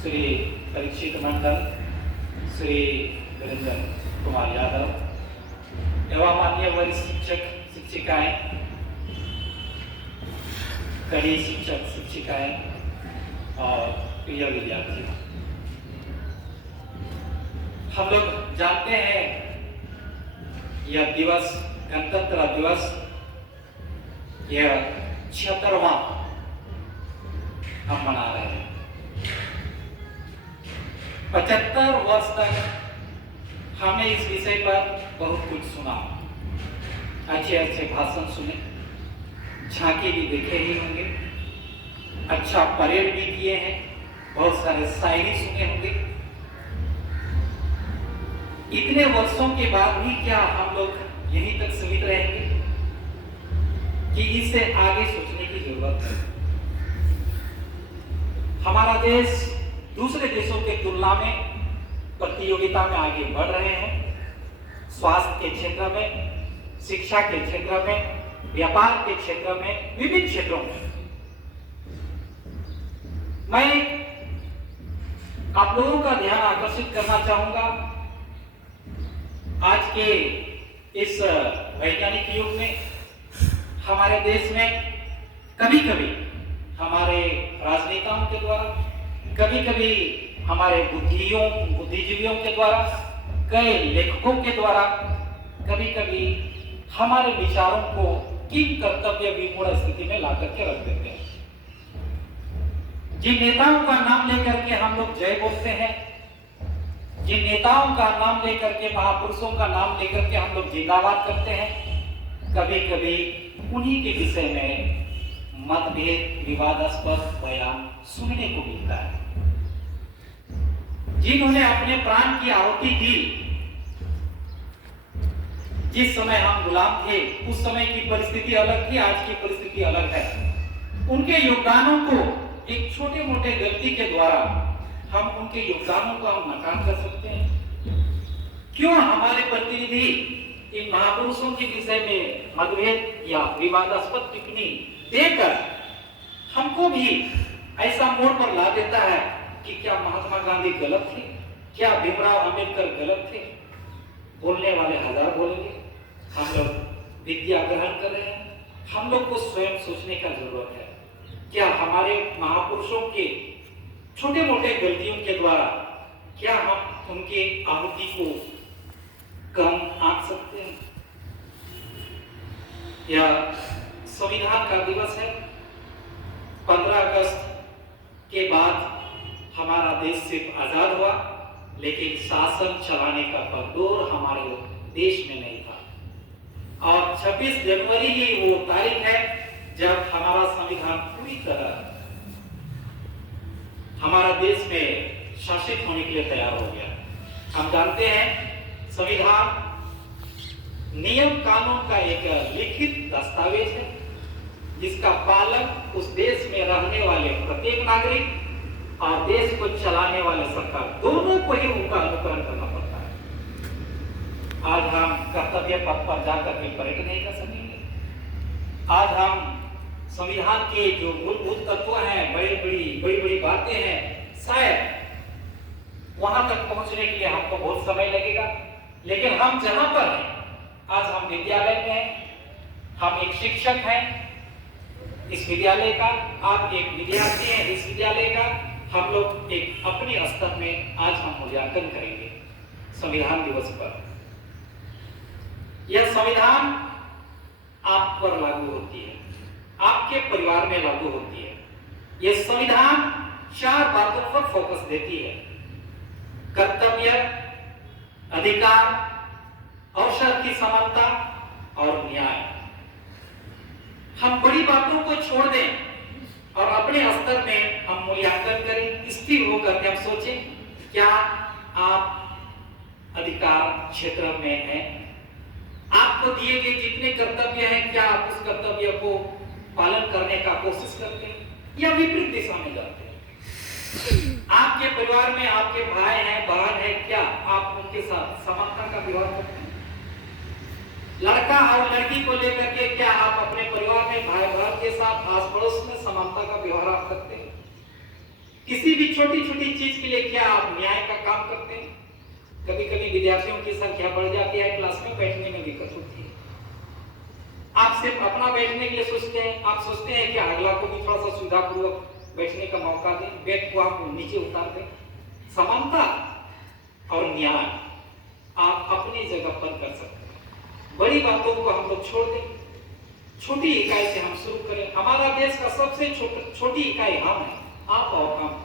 श्री परीक्षित मंडल, श्री वीरेंद्र कुमार यादव एवं माननीय वरिष्ठ शिक्षक शिक्षिकाएं, कड़ी शिक्षक शिक्षिकाएं और प्रिय विद्यार्थी, हम लोग जानते हैं यह दिवस गणतंत्र दिवस यह 76वां हम मना रहे हैं। 75 वर्ष तक हमने इस विषय पर बहुत कुछ सुना, अच्छे अच्छे भाषण सुने, झांकी भी देखे ही होंगे, अच्छा परेड भी किए हैं, बहुत सारे शायरी सुने होंगे। इतने वर्षों के बाद भी क्या हम लोग यहीं तक सीमित रहेंगे कि इससे आगे सोचने की जरूरत है। हमारा देश दूसरे देशों के तुलना में प्रतियोगिता में आगे बढ़ रहे हैं। स्वास्थ्य के क्षेत्र में, शिक्षा के क्षेत्र में, व्यापार के क्षेत्र में, विभिन्न क्षेत्रों में। मैं आप लोगों का ध्यान आकर्षित करना चाहूंगा आज के इस वैज्ञानिक युग में हमारे देश में कभी कभी हमारे राजनेताओं के द्वारा, कभी कभी हमारे बुद्धिजीवियों के द्वारा, कई लेखकों के द्वारा कभी कभी हमारे विचारों को किन कर्तव्य विमूढ़ स्थिति में ला करके रख देते हैं। जिन नेताओं का नाम लेकर के हम लोग जय बोलते हैं, जिन नेताओं का नाम लेकर के, महापुरुषों का नाम लेकर के हम लोग जिंदाबाद करते हैं, कभी कभी उन्हीं के विषय में मतभेद, विवादास्पद बयान सुनने को मिलता है। जिन्होंने अपने प्राण की आहुति दी, जिस समय हम गुलाम थे उस समय की परिस्थिति अलग थी, आज की परिस्थिति अलग है। उनके योगदानों को एक छोटे मोटे गलती के द्वारा हम उनके योगदानों को हम नकार कर सकते हैं। क्यों हमारे प्रतिनिधि इन महापुरुषों के विषय में मतभेद या विवादास्पद टिप्पणी देकर हमको भी ऐसा मोड़ पर ला देता है कि क्या महात्मा गांधी गलत थे, क्या भीमराव अंबेडकर गलत थे। बोलने वाले हजार बोलेंगे, हम लोग विद्या ग्रहण कर रहे हैं। हम लोग को स्वयं सोचने का जरूरत है, क्या हमारे महापुरुषों के छोटे मोटे गलतियों के द्वारा क्या हम उनके आहुति को कम आंक सकते हैं। यह संविधान का दिवस है। 15 अगस्त के बाद हमारा देश सिर्फ आजाद हुआ, लेकिन शासन चलाने का बागडोर हमारे देश में नहीं था। और 26 जनवरी ही वो तारीख है जब हमारा संविधान पूरी तरह हमारा देश में शासित होने के लिए तैयार हो गया। हम जानते हैं संविधान नियम कानून का एक लिखित दस्तावेज है, जिसका पालन उस देश में रहने वाले प्रत्येक नागरिक और देश को चलाने वाले सरकार दोनों को ही उनका अनुकरण करना पड़ता है। आज हम कर्तव्य पथ पर जाकर के परेड नहीं कर सकेंगे। आज हम संविधान के जो मूलभूत तत्व हैं, बड़ी बड़ी बातें हैं, शायद वहां तक पहुंचने के लिए हमको बहुत समय लगेगा। लेकिन हम जहां पर हैं, आज हम विद्यालय में हैं, हम एक शिक्षक हैं इस विद्यालय का, आप एक विद्यार्थी हैं इस विद्यालय का। हम लोग एक अपने स्तर में आज हम मूल्यांकन करेंगे संविधान दिवस पर। यह संविधान आप पर लागू होती है, आपके परिवार में लागू होती है। यह संविधान 4 बातों पर फोकस देती है: कर्तव्य, अधिकार, अवसर की समानता और न्याय। हम बड़ी बातों को छोड़ दें और अपने स्तर में हम मूल्यांकन करें, स्थिर होकर के हम सोचें, क्या आप अधिकार क्षेत्र में हैं? आपको दिए गए जितने कर्तव्य हैं, क्या आप उस कर्तव्य को पालन करने का कोशिश करते हैं या विपरीत दिशा में जाते हैं? आपके परिवार में आपके भाई हैं, बहन है, क्या आप उनके साथ समानता का व्यवहार करते हैं? लड़का और लड़की को लेकर के क्या आप अपने परिवार में भाई बहन के साथ आस पड़ोस में समानता का व्यवहार आप करते हैं? किसी भी छोटी छोटी चीज के लिए क्या आप न्याय का काम करते हैं? कभी कभी विद्यार्थियों की संख्या बढ़ जाती है, क्लास में बैठने में दिक्कत होती है। आप सिर्फ अपना बैठने के लिए सोचते हैं, आप सोचते हैं कि अगला को भी थोड़ा सा सुविधापूर्वक बैठने का मौका दें, बैठ को आप नीचे उतार दें। समानता और न्याय आप अपनी जगह पर कर सकते हैं। बड़ी बातों को हम लोग छोड़ दें, छोटी इकाई से हम शुरू करें। हमारा देश का सबसे छोटी इकाई हम है, आप और हम।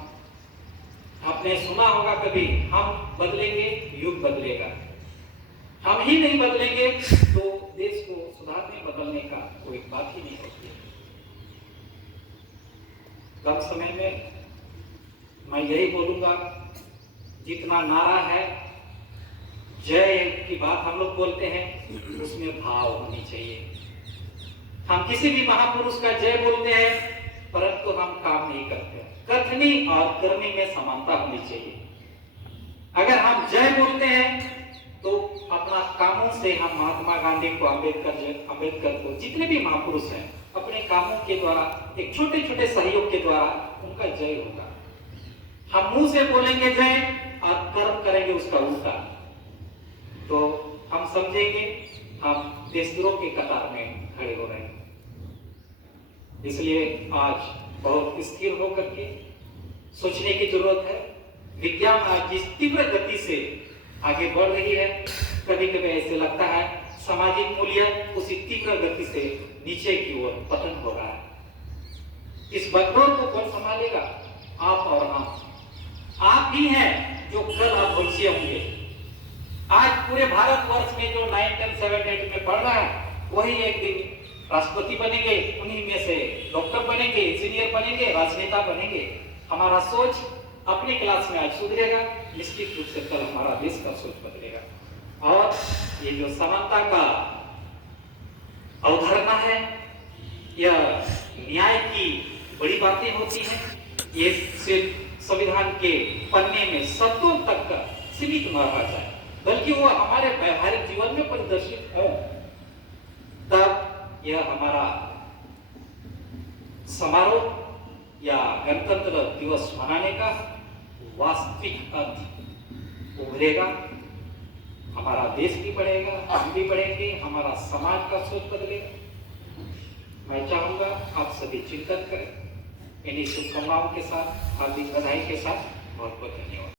आपने सुना होगा कभी, हम बदलेंगे युग बदलेगा। हम ही नहीं बदलेंगे तो देश को सुधारने बदलने का कोई बात ही नहीं होती। कम समय में मैं यही बोलूंगा, जितना नारा है जय की बात हम लोग बोलते हैं, उसमें भाव होनी चाहिए। हम किसी भी महापुरुष का जय बोलते हैं, परंतु हम काम नहीं करते। कथनी और करनी में समानता होनी चाहिए। अगर हम जय बोलते हैं तो अपना कामों से हम महात्मा गांधी को, अंबेडकर को, जितने भी महापुरुष हैं, अपने कामों के द्वारा, एक छोटे छोटे सहयोग के द्वारा उनका जय होगा। हम मुंह से बोलेंगे जय और कर्म करेंगे उसका उल्टा, तो हम समझेंगे हम देशद्रोह के कतार में खड़े हो रहे हैं। इसलिए आज बहुत स्थिर होकर के सोचने की जरूरत है। विज्ञान आज जिस तीव्र गति से आगे बढ़ रही है, कभी कभी ऐसे लगता है सामाजिक मूल्य उसी तीव्र गति से नीचे की ओर पतन हो रहा है। इस बदलाव को कौन संभालेगा? आप और हम। आप ही हैं जो कल आप भविष्य होंगे। आज पूरे भारतवर्ष में जो 9, 10, 7, 8 में पढ़ रहा है, वही एक दिन राष्ट्रपति बनेंगे, उन्हीं में से डॉक्टर बनेंगे, इंजीनियर बनेंगे, राजनेता बनेंगे। हमारा सोच अपनी क्लास में आज सुधरेगा, निश्चित रूप से कल हमारा देश का सोच बदलेगा। और ये जो समानता का अवधारणा है, यह न्याय की बड़ी बातें होती हैं। ये सिर्फ संविधान के पन्ने में शब्दों तक सीमित न रह जाए, बल्कि वो हमारे व्यवहारिक जीवन में प्रदर्शित हो, तब यह हमारा समारोह या गणतंत्र दिवस मनाने का वास्तविक अर्थ उभरेगा। हमारा देश भी बढ़ेगा, हम भी बढ़ेंगे, हमारा समाज का सोच बदलेगा। मैं चाहूंगा आप सभी चिंतन करें। इन्हीं शुभकामनाओं के साथ, हार्दिक बधाई के साथ बहुत बहुत धन्यवाद।